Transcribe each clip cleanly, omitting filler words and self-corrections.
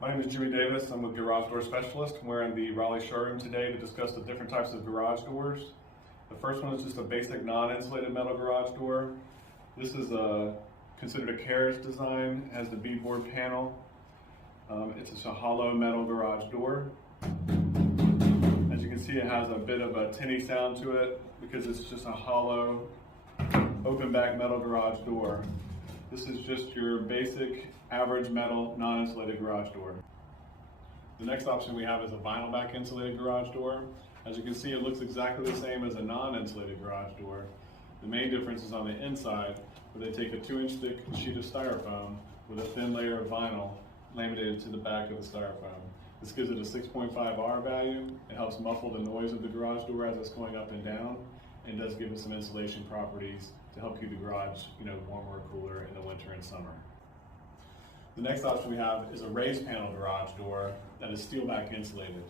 My name is Jimmy Davis. I'm with Garage Door Specialist. We're in the Raleigh showroom today to discuss the different types of garage doors. The first one is just a basic non-insulated metal garage door. This is considered a carriage design. It has the beadboard panel. It's just a hollow metal garage door. As you can see, it has a bit of a tinny sound to it because it's just a hollow, open back metal garage door. This is just your basic, average metal, non-insulated garage door. The next option we have is a vinyl back insulated garage door. As you can see, it looks exactly the same as a non-insulated garage door. The main difference is on the inside, where they take a 2-inch thick sheet of styrofoam with a thin layer of vinyl laminated to the back of the styrofoam. This gives it a 6.5 R value. It helps muffle the noise of the garage door as it's going up and down, and does give it some insulation properties to help keep the garage, warmer or cooler in the winter and summer. The next option we have is a raised panel garage door that is steel back insulated.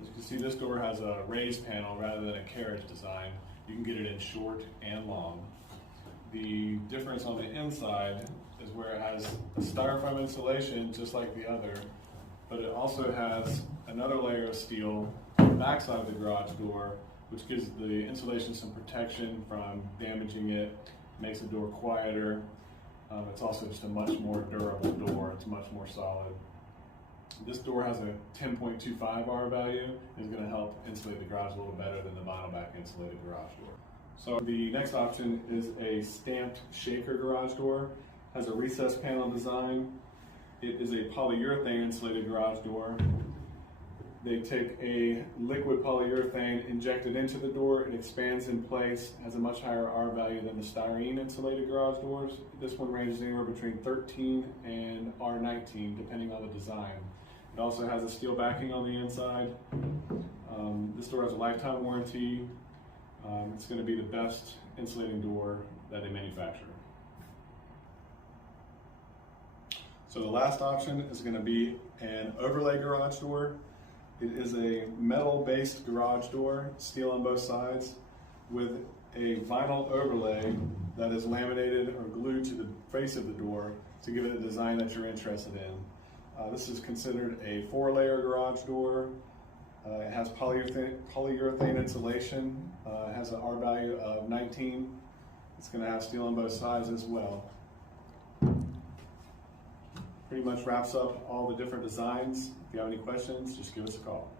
As you can see, this door has a raised panel rather than a carriage design. You can get it in short and long. The difference on the inside is where it has a styrofoam insulation just like the other, but it also has another layer of steel on the backside of the garage door, which gives the insulation some protection from damaging it, makes the door quieter. It's also just a much more durable door. It's much more solid. This door has a 10.25 R value and is going to help insulate the garage a little better than the vinyl back insulated garage door. So the next option is a stamped shaker garage door. It has a recessed panel design. It is a polyurethane insulated garage door. They take a liquid polyurethane, inject it into the door, it expands in place, has a much higher R value than the styrene insulated garage doors. This one ranges anywhere between 13 and R19 depending on the design. It also has a steel backing on the inside. This door has a lifetime warranty. It's going to be the best insulating door that they manufacture. So the last option is going to be an overlay garage door. It is a metal-based garage door, steel on both sides, with a vinyl overlay that is laminated or glued to the face of the door to give it a design that you're interested in. This is considered a 4-layer garage door. It has polyurethane insulation. It has an R value of 19. It's going to have steel on both sides as well. Pretty much wraps up all the different designs. If you have any questions, just give us a call.